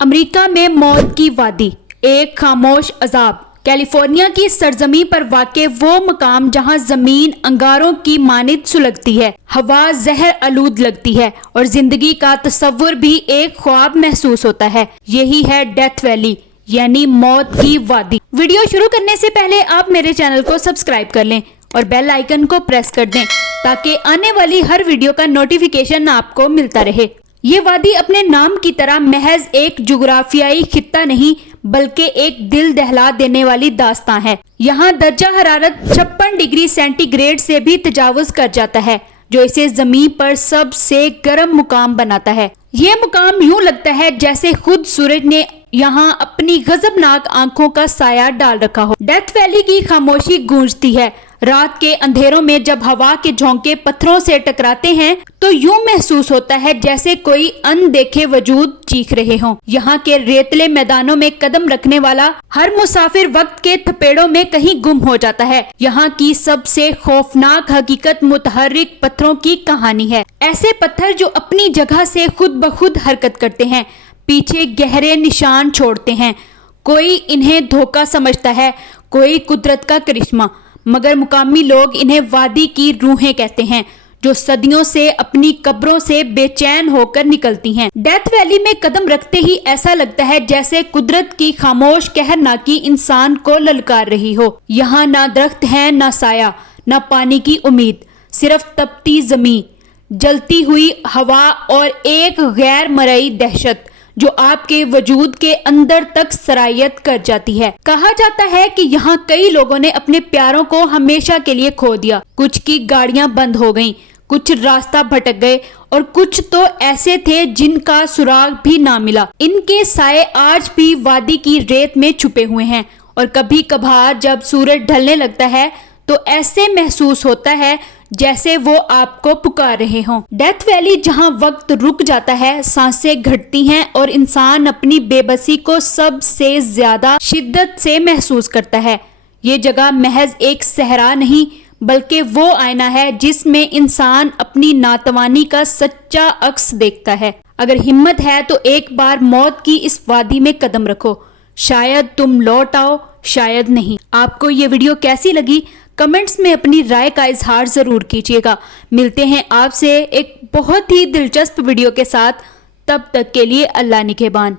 امریکہ میں موت کی وادی، ایک خاموش عذاب۔ کیلیفورنیا کی سرزمین پر واقع وہ مقام جہاں زمین انگاروں کی مانند سلگتی ہے، ہوا زہر آلود لگتی ہے اور زندگی کا تصور بھی ایک خواب محسوس ہوتا ہے، یہی ہے ڈیتھ ویلی یعنی موت کی وادی۔ ویڈیو شروع کرنے سے پہلے آپ میرے چینل کو سبسکرائب کر لیں اور بیل آئیکن کو پریس کر دیں تاکہ آنے والی ہر ویڈیو کا نوٹیفیکیشن آپ کو ملتا رہے۔ یہ وادی اپنے نام کی طرح محض ایک جغرافیائی خطہ نہیں بلکہ ایک دل دہلا دینے والی داستان ہے۔ یہاں درجہ حرارت 56 ڈگری سینٹی گریڈ سے بھی تجاوز کر جاتا ہے، جو اسے زمین پر سب سے گرم مقام بناتا ہے۔ یہ مقام یوں لگتا ہے جیسے خود سورج نے یہاں اپنی غضبناک آنکھوں کا سایہ ڈال رکھا ہو۔ ڈیتھ ویلی کی خاموشی گونجتی ہے۔ رات کے اندھیروں میں جب ہوا کے جھونکے پتھروں سے ٹکراتے ہیں تو یوں محسوس ہوتا ہے جیسے کوئی اندیکھے وجود چیخ رہے ہوں۔ یہاں کے ریتلے میدانوں میں قدم رکھنے والا ہر مسافر وقت کے تھپیڑوں میں کہیں گم ہو جاتا ہے۔ یہاں کی سب سے خوفناک حقیقت متحرک پتھروں کی کہانی ہے۔ ایسے پتھر جو اپنی جگہ سے خود بخود حرکت کرتے ہیں، پیچھے گہرے نشان چھوڑتے ہیں۔ کوئی انہیں دھوکہ سمجھتا ہے، کوئی قدرت کا کرشمہ، مگر مقامی لوگ انہیں وادی کی روحیں کہتے ہیں جو صدیوں سے اپنی قبروں سے بے چین ہو کر نکلتی ہیں۔ ڈیتھ ویلی میں قدم رکھتے ہی ایسا لگتا ہے جیسے قدرت کی خاموش قہرناکی انسان کو للکار رہی ہو۔ یہاں نہ درخت ہیں، نہ سایہ، نہ پانی کی امید، صرف تپتی زمین، جلتی ہوئی ہوا اور ایک غیر مرئی دہشت جو آپ کے وجود کے اندر تک سرایت کر جاتی ہے۔ کہا جاتا ہے کہ یہاں کئی لوگوں نے اپنے پیاروں کو ہمیشہ کے لیے کھو دیا، کچھ کی گاڑیاں بند ہو گئیں، کچھ راستہ بھٹک گئے اور کچھ تو ایسے تھے جن کا سراغ بھی نہ ملا۔ ان کے سائے آج بھی وادی کی ریت میں چھپے ہوئے ہیں اور کبھی کبھار جب سورج ڈھلنے لگتا ہے تو ایسے محسوس ہوتا ہے جیسے وہ آپ کو پکار رہے ہوں۔ ڈیتھ ویلی جہاں وقت رک جاتا ہے، سانسیں گھٹتی ہیں اور انسان اپنی بے بسی کو سب سے زیادہ شدت سے محسوس کرتا ہے۔ یہ جگہ محض ایک صحرا نہیں بلکہ وہ آئینہ ہے جس میں انسان اپنی ناتوانی کا سچا عکس دیکھتا ہے۔ اگر ہمت ہے تو ایک بار موت کی اس وادی میں قدم رکھو، شاید تم لوٹ آؤ، شاید نہیں۔ آپ کو یہ ویڈیو کیسی لگی؟ کمنٹس میں اپنی رائے کا اظہار ضرور کیجیے گا۔ ملتے ہیں آپ سے ایک بہت ہی دلچسپ ویڈیو کے ساتھ، تب تک کے لیے اللہ نگہبان۔